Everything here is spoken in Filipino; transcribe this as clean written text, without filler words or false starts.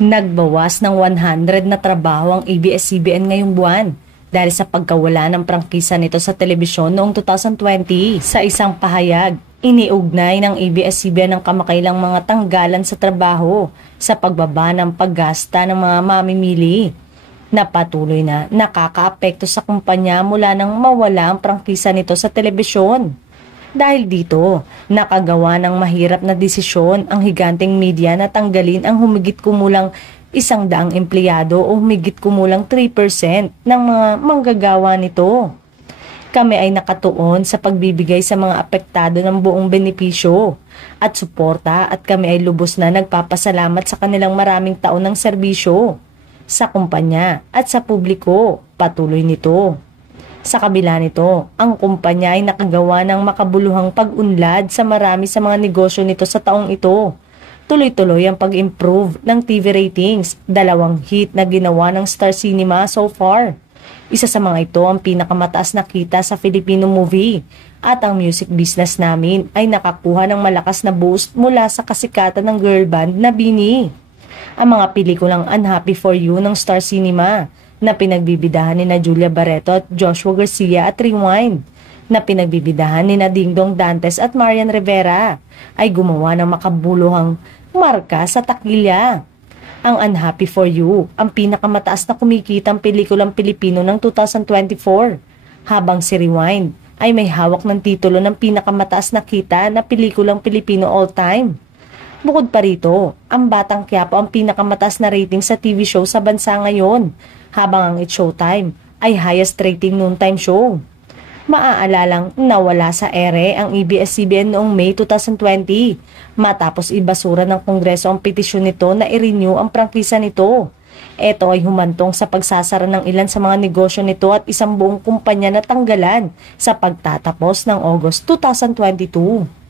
Nagbawas ng 100 na trabaho ang ABS-CBN ngayong buwan dahil sa pagkawala ng prangkisa nito sa telebisyon noong 2020. Sa isang pahayag, iniugnay ng ABS-CBN ang kamakailang mga tanggalan sa trabaho sa pagbaba ng paggasta ng mga mamimili na patuloy na nakakaapekto sa kumpanya mula nang mawala ang prangkisa nito sa telebisyon. Dahil dito, nakagawa ng mahirap na desisyon ang higanteng media na tanggalin ang humigit kumulang 100 empleyado o humigit kumulang 3% ng mga manggagawa nito. Kami ay nakatuon sa pagbibigay sa mga apektado ng buong benepisyo at suporta at kami ay lubos na nagpapasalamat sa kanilang maraming taon ng serbisyo sa kumpanya at sa publiko. Patuloy nito. Sa kabila nito, ang kumpanya ay nakagawa ng makabuluhang pag-unlad sa marami sa mga negosyo nito sa taong ito. Tuloy-tuloy ang pag-improve ng TV ratings, 2 hit na ginawa ng Star Cinema so far. Isa sa mga ito ang pinakamataas na kita sa Filipino movie at ang music business namin ay nakakuha ng malakas na boost mula sa kasikatan ng girl band na BINI. Ang mga pelikulang Unhappy for You ng Star Cinema na pinagbibidahan ni na Julia Barreto at Joshua Garcia at Rewind na pinagbibidahan ni na Dingdong Dantes at Marian Rivera ay gumawa ng makabuluhang marka sa takilya. Ang Unhappy for You ang pinakamataas na kumikitang pelikulang Pilipino ng 2024, habang si Rewind ay may hawak ng titulo ng pinakamataas na kita na pelikulang Pilipino all-time. Bukod pa rito, ang Batang Quiapo ang pinakamataas na rating sa TV show sa bansa ngayon, habang ang It's Showtime ay highest rating noontime show. Maaalalang nawala sa ere ang ABS-CBN noong May 2020 matapos ibasura ng Kongreso ang petisyon nito na i-renew ang prangkisa nito. Ito ay humantong sa pagsasara ng ilan sa mga negosyo nito at isang buong kumpanya na tanggalan sa pagtatapos ng August 2022.